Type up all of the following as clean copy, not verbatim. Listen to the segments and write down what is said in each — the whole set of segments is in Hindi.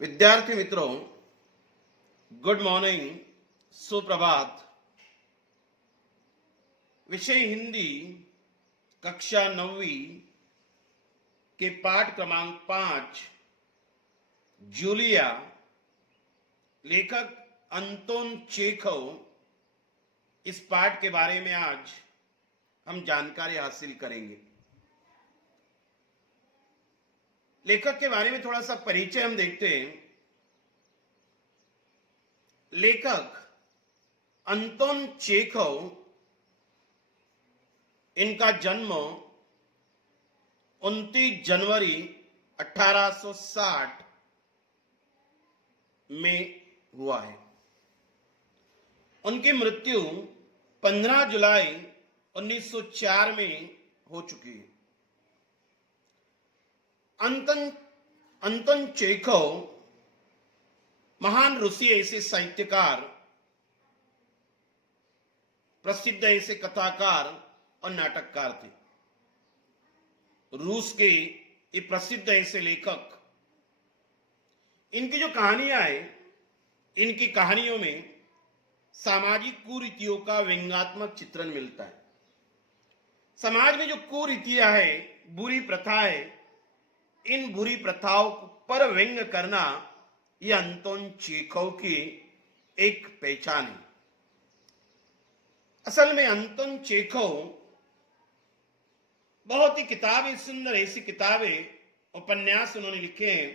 विद्यार्थी मित्रों, गुड मॉर्निंग, सुप्रभात। विषय हिंदी, कक्षा 9वीं के पाठ क्रमांक 5, जूलिया, लेखक अंतोन चेखव। इस पाठ के बारे में आज हम जानकारी हासिल करेंगे। लेखक के बारे में थोड़ा सा परिचय हम देखते हैं। लेखक अंतोन चेखव, इनका जन्म 29 जनवरी 1860 में हुआ है। उनकी मृत्यु 15 जुलाई 1904 में हो चुकी है। अंतोन चेखव महान रूसी ऐसे साहित्यकार, प्रसिद्ध ऐसे कथाकार और नाटककार थे। रूस के ये प्रसिद्ध ऐसे लेखक, इनकी जो कहानियां हैं, इनकी कहानियों में सामाजिक कुरीतियों का व्यंग्यात्मक चित्रण मिलता है। समाज में जो कुरीतियां है, बुरी प्रथा है, इन बुरी प्रथाओं पर व्यंग्य करना यह अंतोन चेखव की एक पहचान है। असल में अंतोन चेखव बहुत ही किताबें, सुंदर ऐसी किताबें, उपन्यास उन्होंने लिखे हैं।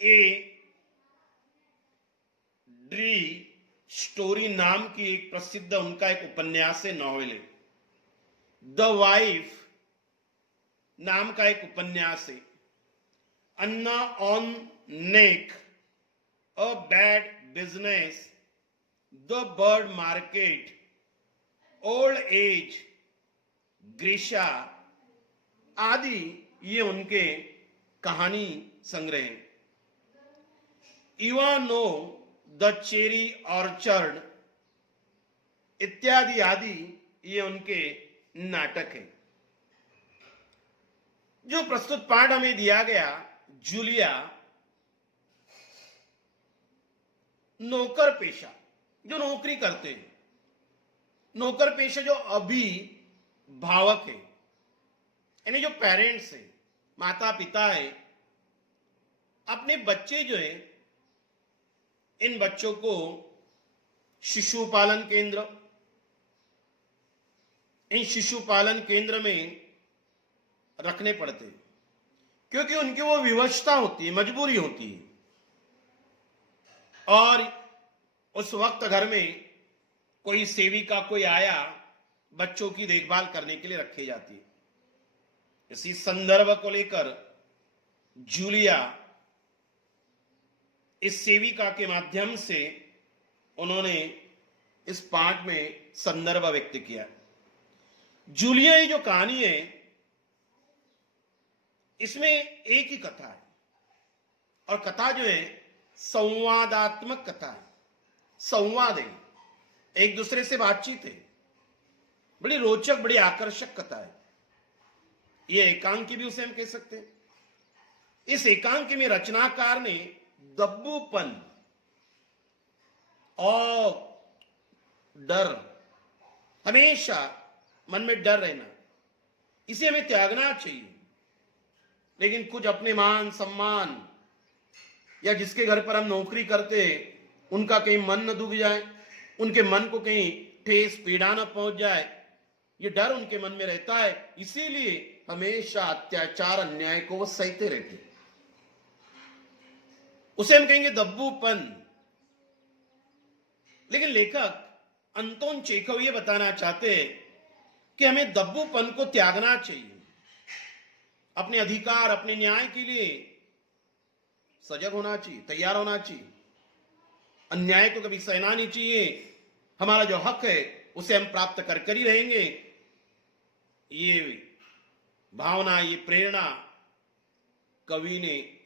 ये ड्री स्टोरी नाम की एक प्रसिद्ध उनका एक उपन्यास है, नॉवेल है। द वाइफ नाम का एक उपन्यास है। Anna on neck, a bad business, the bird market, old age, Grisha आदि ये उनके कहानी संग्रह हैं। इवानो द चेरी ऑर्चर्ड इत्यादि आदि ये उनके नाटक हैं। जो प्रस्तुत पाठ हमें दिया गया, जूलिया, नौकर पेशा, जो नौकरी करते हैं, नौकर पेशा जो अभिभावक है, यानी जो पेरेंट्स है, माता पिता है, अपने बच्चे जो है, इन बच्चों को शिशु पालन केंद्र, इन शिशु पालन केंद्र में रखने पड़ते हैं, क्योंकि उनकी वो विवशता होती है, मजबूरी होती है। और उस वक्त घर में कोई सेविका, कोई आया, बच्चों की देखभाल करने के लिए रखी जाती है। इसी संदर्भ को लेकर जूलिया इस सेविका के माध्यम से उन्होंने इस पाठ में संदर्भ व्यक्त किया। जूलिया की जो कहानी है, इसमें एक ही कथा है, और कथा जो है संवादात्मक कथा है। संवाद है, एक दूसरे से बातचीत है। बड़ी रोचक, बड़ी आकर्षक कथा है। ये एकांकी भी उसे हम कह सकते हैं। इस एकांकी में रचनाकार ने दब्बूपन और डर, हमेशा मन में डर रहना, इसे हमें त्यागना चाहिए। लेकिन कुछ अपने मान सम्मान या जिसके घर पर हम नौकरी करते हैं, उनका कहीं मन न दुख जाए, उनके मन को कहीं ठेस पीड़ा न पहुंच जाए, ये डर उनके मन में रहता है। इसीलिए हमेशा अत्याचार, अन्याय को वो सहते रहते, उसे हम कहेंगे दब्बूपन। लेकिन लेखक अंतोन चेखव ये बताना चाहते हैं कि हमें दब्बूपन को त्यागना चाहिए। अपने अधिकार, अपने न्याय के लिए सजग होना चाहिए, तैयार होना चाहिए। अन्याय को कभी सहना नहीं चाहिए। हमारा जो हक है उसे हम प्राप्त कर ही रहेंगे। ये भावना, ये प्रेरणा कवि ने,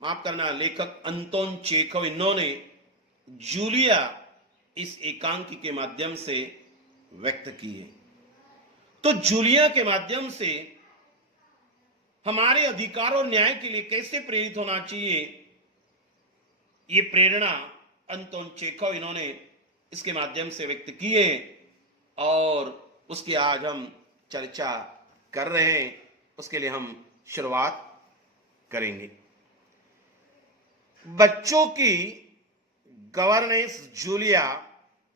माफ करना, लेखक अंतोन चेखव, इन्होंने जूलिया इस एकांकी के माध्यम से व्यक्त की है। तो जूलिया के माध्यम से हमारे अधिकार और न्याय के लिए कैसे प्रेरित होना चाहिए, ये प्रेरणा अंतोन चेखव इन्होंने इसके माध्यम से व्यक्त की है और उसकी आज हम चर्चा कर रहे हैं। उसके लिए हम शुरुआत करेंगे। बच्चों की गवर्नेंस जूलिया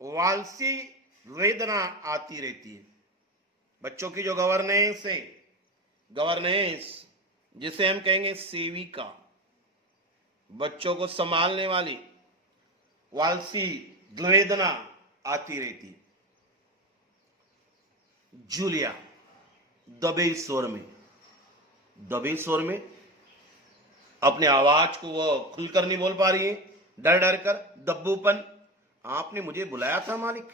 वालसी वेदना आती रहती है। बच्चों की जो गवर्नेंस है, गवर्नेंस जिसे हम कहेंगे सेविका, बच्चों को संभालने वाली वालसी द्वेदना आती रहती। जूलिया दबे स्वर में अपने आवाज को वो खुलकर नहीं बोल पा रही है, डर डर कर, दब्बूपन। आपने मुझे बुलाया था मालिक,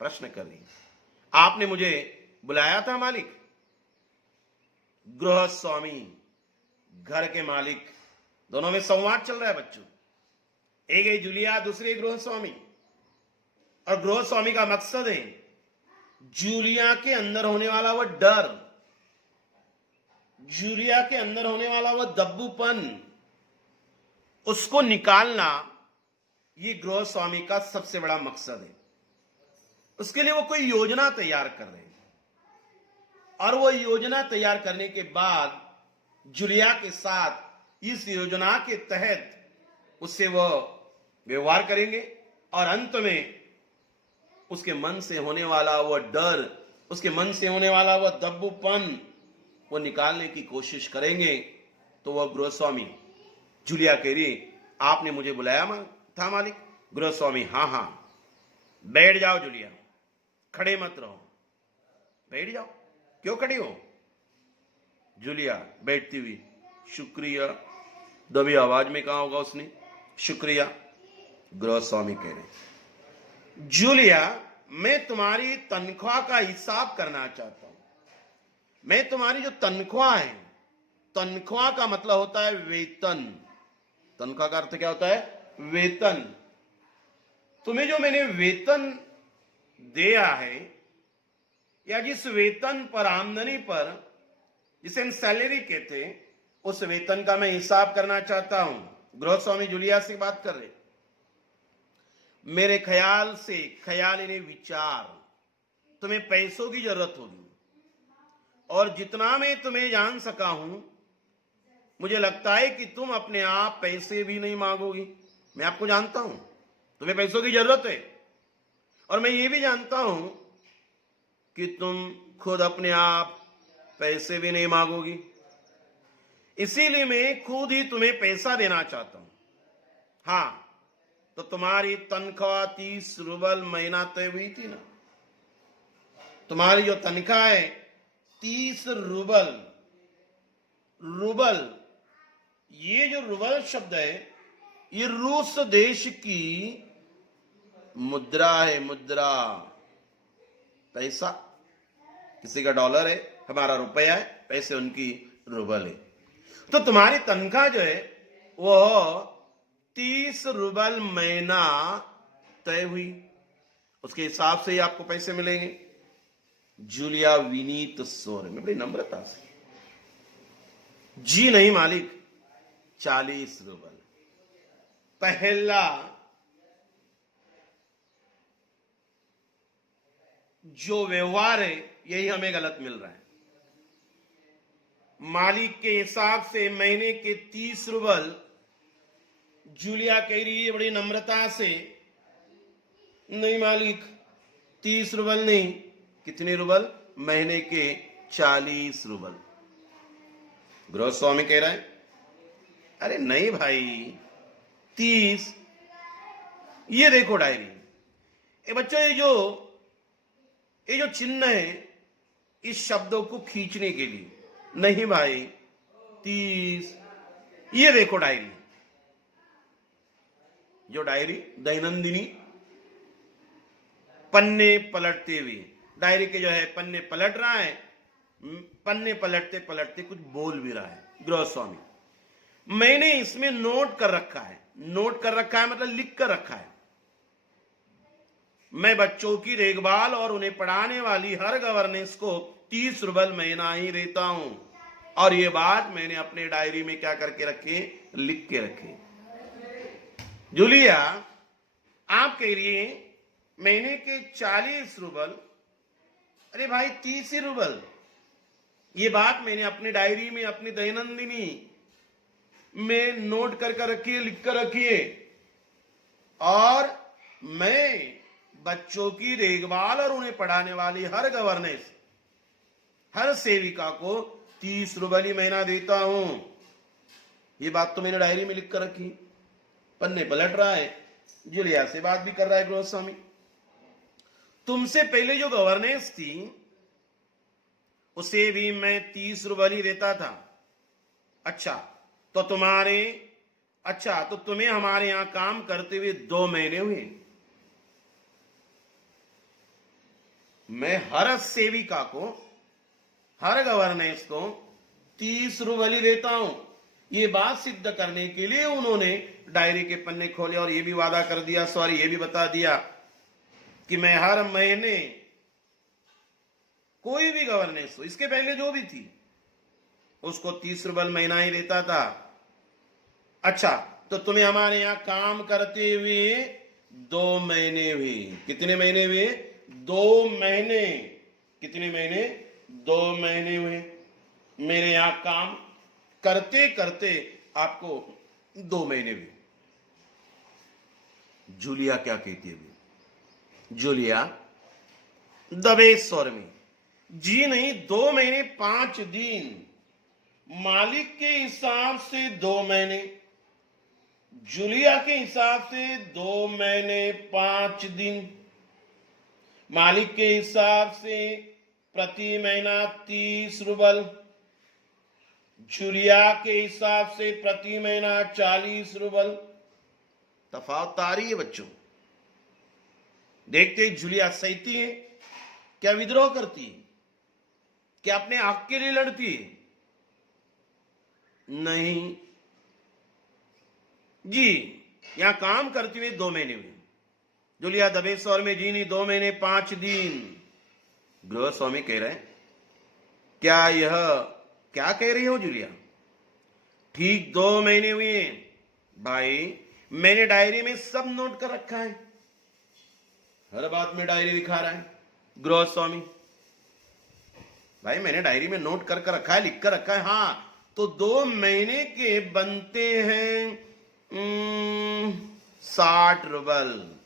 प्रश्न कर रही है। आपने मुझे बुलाया था मालिक। गृह स्वामी, घर के मालिक, दोनों में संवाद चल रहा है बच्चों। एक है जूलिया, दूसरी गृह स्वामी। और गृह स्वामी का मकसद है जूलिया के अंदर होने वाला वह डर, जूलिया के अंदर होने वाला वह दब्बूपन, उसको निकालना। ये गृह स्वामी का सबसे बड़ा मकसद है। उसके लिए वो कोई योजना तैयार कर रहे हैं और वो योजना तैयार करने के बाद जूलिया के साथ इस योजना के तहत उससे वो व्यवहार करेंगे और अंत में उसके मन से होने वाला वो डर, उसके मन से होने वाला वो दब्बूपन वो निकालने की कोशिश करेंगे। तो वह गृहस्वामी, जूलिया कह रही, आपने मुझे बुलाया था मालिक। गृहस्वामी, हाँ, बैठ जाओ जूलिया, खड़े मत रहो, बैठ जाओ। क्यों खड़ी हो? जूलिया बैठती हुई, शुक्रिया। दबी आवाज में कहा होगा उसने, शुक्रिया। गृहस्वामी कह रहे, जूलिया मैं तुम्हारी तनख्वाह का हिसाब करना चाहता हूं। मैं तुम्हारी जो तनख्वाह है, तनख्वाह का मतलब होता है वेतन। तनख्वाह का अर्थ क्या होता है? वेतन। तुम्हें जो मैंने वेतन दिया है, या जिस वेतन पर, आमदनी पर, जिसे हम सैलरी कहते हैं, उस वेतन का मैं हिसाब करना चाहता हूं। गृहस्वामी जूलिया से बात कर रहे। मेरे ख्याल से, ख्याल यानी विचार, तुम्हें पैसों की जरूरत होगी और जितना मैं तुम्हें जान सका हूं, मुझे लगता है कि तुम अपने आप पैसे भी नहीं मांगोगी। मैं आपको जानता हूं, तुम्हें पैसों की जरूरत है और मैं ये भी जानता हूं कि तुम खुद अपने आप पैसे भी नहीं मांगोगी। इसीलिए मैं खुद ही तुम्हें पैसा देना चाहता हूं। हाँ, तो तुम्हारी तनख्वाह 30 रूबल महीना तय हुई थी ना? तुम्हारी जो तनख्वाह है 30 रूबल। रूबल, ये जो रूबल शब्द है, ये रूस देश की मुद्रा है। मुद्रा, पैसा। किसी का डॉलर है, हमारा रुपया है, पैसे उनकी रूबल है। तो तुम्हारी तनख्वाह जो है वो 30 रूबल महीना तय हुई, उसके हिसाब से ही आपको पैसे मिलेंगे। जूलिया विनीत स्वर में, बड़ी नम्रता से, जी नहीं मालिक, 40 रूबल। पहला जो व्यवहार है यही हमें गलत मिल रहा है। मालिक के हिसाब से महीने के 30 रूबल। जूलिया कह रही है बड़ी नम्रता से, नहीं मालिक, 30 रूबल नहीं। कितने रूबल? महीने के 40 रूबल। गृहस्वामी कह रहा है, अरे नहीं भाई, 30। ये देखो डायरी, ये बच्चों, ये जो चिन्ह है इस शब्दों को खींचने के लिए। नहीं भाई, 30। ये देखो डायरी, जो डायरी दैनंदिनी, पन्ने पलटते हुए, डायरी के जो है पन्ने पलट रहा है, पन्ने पलटते पलटते कुछ बोल भी रहा है गृहस्वामी। मैंने इसमें नोट कर रखा है। नोट कर रखा है मतलब लिख कर रखा है। मैं बच्चों की देखभाल और उन्हें पढ़ाने वाली हर गवर्नेंस को 30 रूबल महीना ही देता हूं। और ये बात मैंने अपने डायरी में क्या करके रखी, लिख के रखी। जूलिया, आपके लिए महीने के 40 रूबल, अरे भाई 30 ही रूबल, ये बात मैंने अपनी डायरी में, अपनी दैनंदिनी में नोट कर रखिए, लिख कर रखिए। और मैं बच्चों की देखभाल और उन्हें पढ़ाने वाली हर गवर्नेंस, हर सेविका को 30 रूबल ही महीना देता हूं। ये बात तो मैंने डायरी में लिख कर रखी। पन्ने पलट रहा है, जूलिया से बात भी कर रहा है गृहस्वामी। तुमसे पहले जो गवर्नेंस थी उसे भी मैं 30 रूबल ही देता था। अच्छा तो तुम्हें हमारे यहां काम करते हुए 2 महीने हुए। मैं हर सेविका को, हर गवर्नेंस को 30 रूबल ही देता हूं। ये बात सिद्ध करने के लिए उन्होंने डायरी के पन्ने खोले और ये भी वादा कर दिया, ये भी बता दिया कि मैं हर महीने कोई भी गवर्नेंस हो, इसके पहले जो भी थी, उसको 30 रूबल महीना ही देता था। अच्छा तो तुम्हें हमारे यहां काम करते हुए 2 महीने हुए। कितने महीने हुए? 2 महीने। कितने महीने? 2 महीने हुए। मेरे यहां काम करते करते आपको 2 महीने हुए। जूलिया क्या कहती है? जूलिया दबे स्वर में, जी नहीं, 2 महीने 5 दिन। मालिक के हिसाब से 2 महीने, जूलिया के हिसाब से 2 महीने 5 दिन। मालिक के हिसाब से प्रति महीना 30 रूबल, जूलिया के हिसाब से प्रति महीना 40 रूबल। तफावत आ रही है बच्चों? देखते ही जूलिया सहती है क्या विद्रोह करती है? क्या अपने हक के लिए लड़ती है? नहीं जी, यहां काम करती हुई 2 महीने हुए। जूलिया दबे स्वर में, जी नहीं, 2 महीने 5 दिन। गृह स्वामी कह रहे हैं, क्या कह रही हो जूलिया? ठीक 2 महीने हुए भाई, मैंने डायरी में सब नोट कर रखा है। हर बात में डायरी दिखा रहा है गृह स्वामी। भाई मैंने डायरी में नोट कर रखा है, लिख कर रखा है। हाँ तो 2 महीने के बनते हैं 60 रूबल।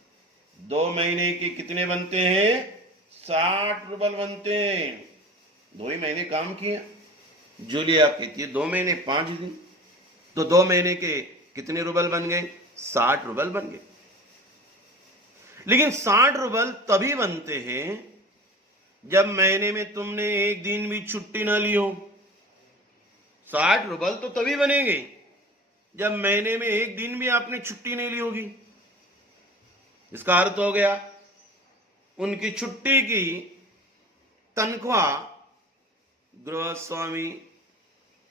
2 महीने के कितने बनते हैं? 60 रूबल बनते हैं। 2 ही महीने काम किया। जूलिया कहती है 2 महीने 5 दिन, तो 2 महीने के कितने रूबल बन गए? 60 रूबल बन गए। लेकिन 60 रूबल तभी बनते हैं जब महीने में तुमने एक दिन भी छुट्टी ना ली हो। 60 रूबल तो तभी बनेंगे जब महीने में एक दिन भी आपने छुट्टी नहीं ली होगी। इसका अर्थ हो गया उनकी छुट्टी की तनख्वाह गृह स्वामी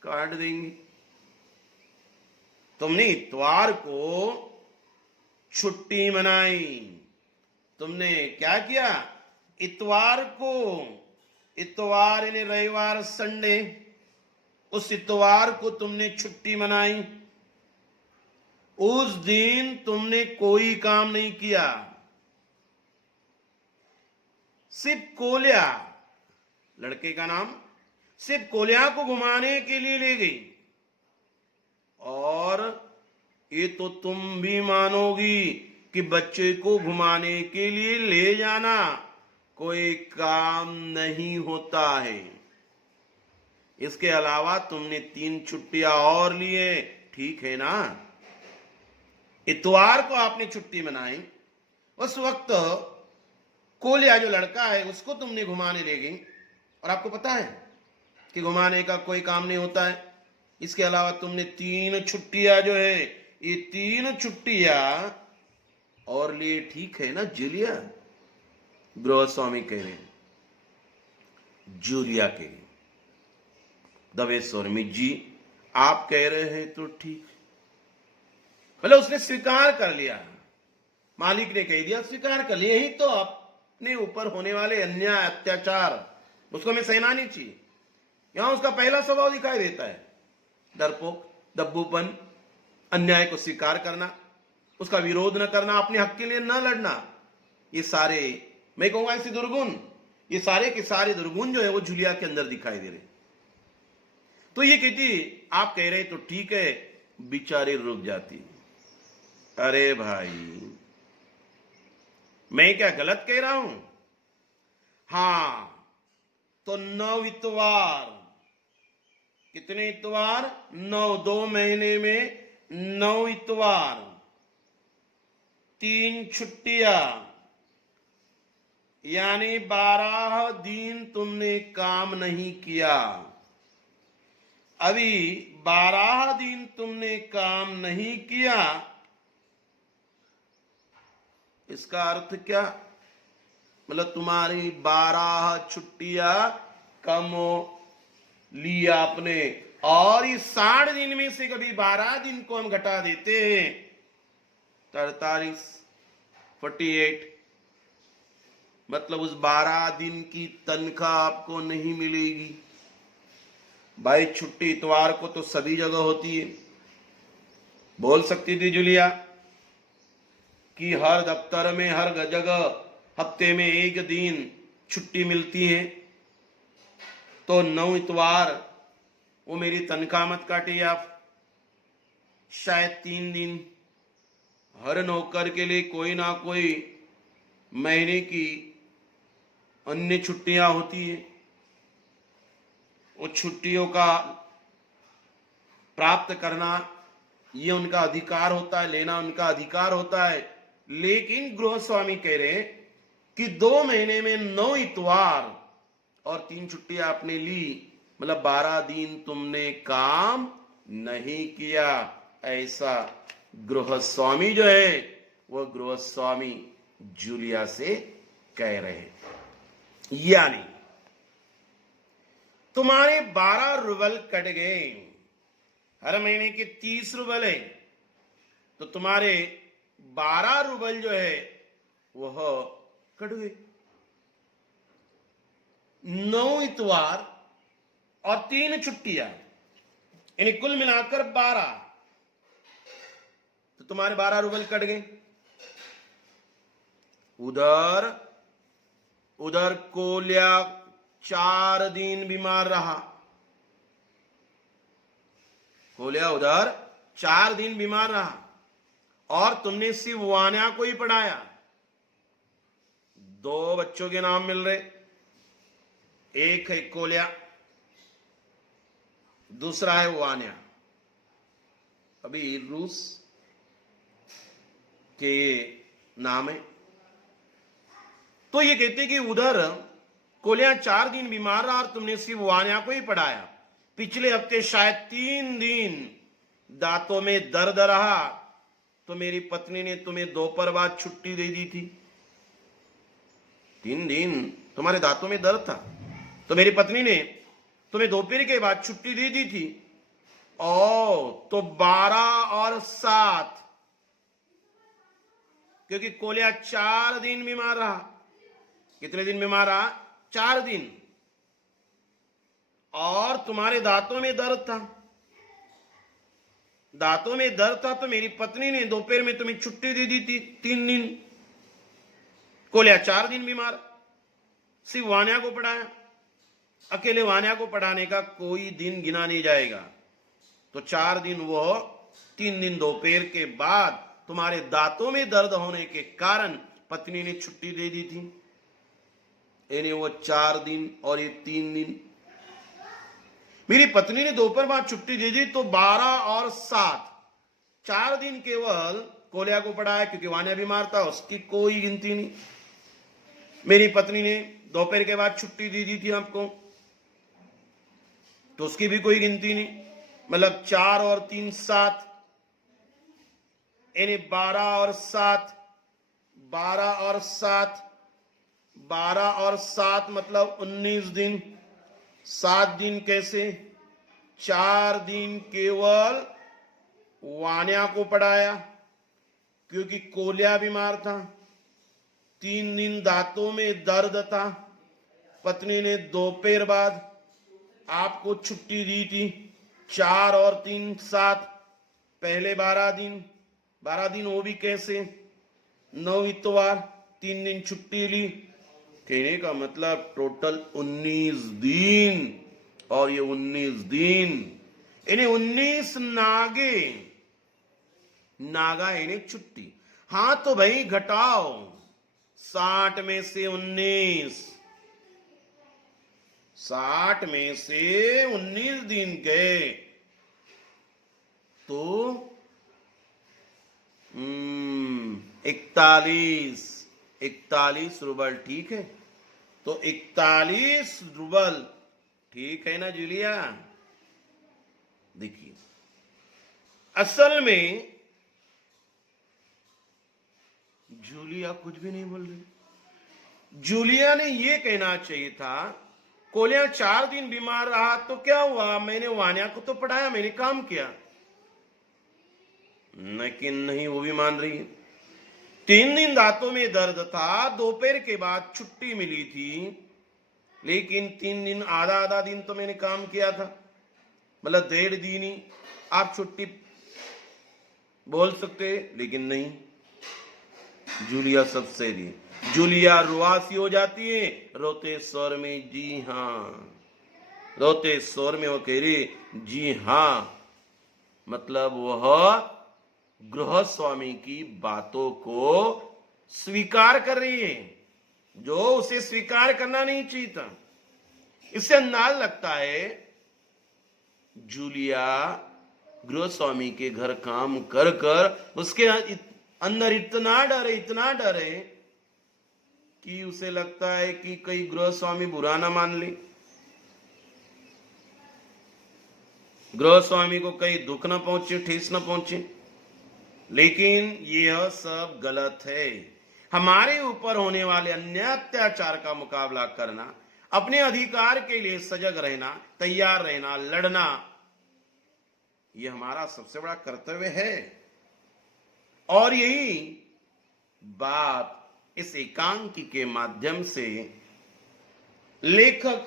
काट देंगे। तुमने इतवार को छुट्टी मनाई। तुमने क्या किया? इतवार यानी रविवार, संडे, उस इतवार को तुमने छुट्टी मनाई। उस दिन तुमने कोई काम नहीं किया। सिर्फ कोल्या, लड़के का नाम, सिर्फ कोल्या को घुमाने के लिए ले गई। और ये तो तुम भी मानोगी कि बच्चे को घुमाने के लिए ले जाना कोई काम नहीं होता है। इसके अलावा तुमने 3 छुट्टियां और लिए, ठीक है ना? इतवार को आपने छुट्टी मनाई। उस वक्त कोलिया जो लड़का है उसको तुमने घुमाने ले गई। और आपको पता है कि घुमाने का कोई काम नहीं होता है। इसके अलावा तुमने 3 छुट्टियां जो है, ये 3 छुट्टियां और लिए, ठीक है ना जूलिया? गृह स्वामी कह रहे हैं। जूलिया कह रही दबे स्वर में, जी आप कह रहे हैं तो ठीक। मतलब उसने स्वीकार कर लिया, मालिक ने कह दिया, स्वीकार कर लिया। यही तो अपने ऊपर होने वाले अन्याय, अत्याचार, उसको हमें सहना नहीं चाहिए। यहां उसका पहला स्वभाव दिखाई देता है, डरपोक, दब्बूपन, अन्याय को स्वीकार करना, उसका विरोध न करना, अपने हक के लिए न लड़ना। ये सारे, मैं कहूंगा ऐसे दुर्गुण, ये सारे के सारे दुर्गुण जो है वो जूलिया के अंदर दिखाई दे रहे। तो ये कहती, आप कह रहे तो ठीक है, बिचारी रुक जाती। अरे भाई, मैं क्या गलत कह रहा हूं? हां, तो 9 इतवार, कितने इतवार? 9, 2 महीने में 9 इतवार, 3 छुट्टियां, यानी 12 दिन तुमने काम नहीं किया। अभी 12 दिन तुमने काम नहीं किया, इसका अर्थ क्या? मतलब तुम्हारी 12 छुट्टियां कम ली आपने, और इस 60 दिन में से कभी 12 दिन को हम घटा देते हैं, 43, 48, मतलब उस 12 दिन की तनख्वाह आपको नहीं मिलेगी। भाई छुट्टी इतवार को तो सभी जगह होती है। बोल सकती थी जूलिया कि हर दफ्तर में, हर जगह हफ्ते में 1 दिन छुट्टी मिलती है, तो 9 इतवार वो मेरी तनख्वाह मत काटिए आप। शायद 3 दिन, हर नौकर के लिए कोई ना कोई महीने की अन्य छुट्टियां होती है, वो छुट्टियों का प्राप्त करना ये उनका अधिकार होता है, लेना उनका अधिकार होता है। लेकिन गृहस्वामी कह रहे हैं कि 2 महीने में 9 इतवार और 3 छुट्टियां आपने ली, मतलब 12 दिन तुमने काम नहीं किया। ऐसा गृहस्वामी जो है वह गृहस्वामी जूलिया से कह रहे हैं। यानी तुम्हारे 12 रुबल कट गए, हर महीने के 30 रुबल है, तो तुम्हारे 12 रुबल जो है वह कट गए। 9 इतवार और 3 छुट्टियां, यानी कुल मिलाकर 12, तो तुम्हारे 12 रुबल कट गए। उधर कोल्या 4 दिन बीमार रहा, कोल्या उधर 4 दिन बीमार रहा, और तुमने सिर्फ वान्या को ही पढ़ाया। 2 बच्चों के नाम मिल रहे, एक है कोल्या, दूसरा है वान्या। अभी रूस के नाम है। तो ये कहते कि उधर कोल्या 4 दिन बीमार रहा और तुमने सिर्फ वान्या को ही पढ़ाया। पिछले हफ्ते शायद 3 दिन दांतों में दर्द रहा, तो मेरी पत्नी ने तुम्हें दोपहर बाद छुट्टी दे दी थी। 3 दिन तुम्हारे दांतों में दर्द था, तो मेरी पत्नी ने तुम्हें दोपहर के बाद छुट्टी दे दी थी। तो 12 और 7, क्योंकि कोल्या 4 दिन बीमार रहा। कितने दिन बीमार रहा? 4 दिन। और तुम्हारे दांतों में दर्द था, दांतों में दर्द था, तो मेरी पत्नी ने दोपहर में तुम्हें छुट्टी दे दी थी 3 दिन। कोल्या 4 दिन बीमार, सिर्फ वान्या को पढ़ाया। अकेले वान्या को पढ़ाने का कोई दिन गिना नहीं जाएगा, तो 4 दिन वो, 3 दिन दोपहर के बाद तुम्हारे दांतों में दर्द होने के कारण पत्नी ने छुट्टी दे दी थी। यानी वो 4 दिन और ये 3 दिन। मेरी पत्नी ने दोपहर बाद छुट्टी दे दी, तो 12 और 7, 4 दिन केवल कोल्या को पढ़ाया, क्योंकि वान्या बीमार था, उसकी कोई गिनती नहीं। मेरी पत्नी ने दोपहर के बाद छुट्टी दे दी थी आपको, तो उसकी भी कोई गिनती नहीं। मतलब 4 और 3 7, यानी 12 और 7, 12 और 7, 12 और 7 मतलब 19 दिन। 7 दिन कैसे? 4 दिन केवल वान्या को पढ़ाया, क्योंकि कोल्या बीमार था। 3 दिन दांतों में दर्द था, पत्नी ने दोपहर बाद आपको छुट्टी दी थी 4 और 3 7, पहले 12 दिन वो भी कैसे, 9 इतवार 3 दिन छुट्टी ली, कहने का मतलब टोटल 19 दिन। और ये 19 दिन इन्हें 19 नागा इन्हें छुट्टी। हाँ तो भाई घटाओ, 60 में से 19, 60 में से 19 दिन गए तो 41 रूबल, ठीक है। तो 41 रूबल ठीक है ना जूलिया। देखिए असल में जूलिया कुछ भी नहीं बोल रही। जूलिया ने यह कहना चाहिए था कोल्या 4 दिन बीमार रहा तो क्या हुआ, मैंने वान्या को तो पढ़ाया, मैंने काम किया। लेकिन नहीं, वो भी मान रही है। 3 दिन दांतों में दर्द था, दोपहर के बाद छुट्टी मिली थी, लेकिन 3 दिन आधा दिन तो मैंने काम किया था, मतलब 1.5 दिन ही आप छुट्टी बोल सकते, लेकिन नहीं। जूलिया सबसे दी, जूलिया रुआसी हो जाती है रोते स्वर में, जी हाँ, रोते स्वर में वो कह रही जी हाँ, मतलब वह गृह स्वामी की बातों को स्वीकार कर रही है जो उसे स्वीकार करना नहीं चाहिए था। इससे अंदाज लगता है जूलिया गृह स्वामी के घर काम कर कर उसके अंदर इतना डर है कि उसे लगता है कि कहीं गृह स्वामी बुरा ना मान ले, गृह स्वामी को कहीं दुख ना पहुंचे, ठेस ना पहुंचे। लेकिन यह सब गलत है। हमारे ऊपर होने वाले अन्य अत्याचार का मुकाबला करना, अपने अधिकार के लिए सजग रहना, तैयार रहना, लड़ना, यह हमारा सबसे बड़ा कर्तव्य है। और यही बात इस एकांकी के माध्यम से लेखक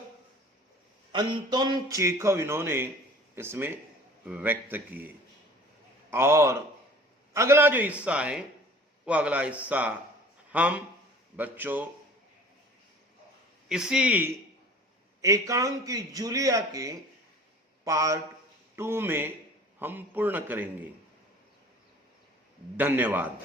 अंतोन चेखव इन्होंने इसमें व्यक्त किए। और अगला जो हिस्सा है वो अगला हिस्सा हम बच्चों इसी एकांकी जूलिया के पार्ट 2 में हम पूर्ण करेंगे। धन्यवाद।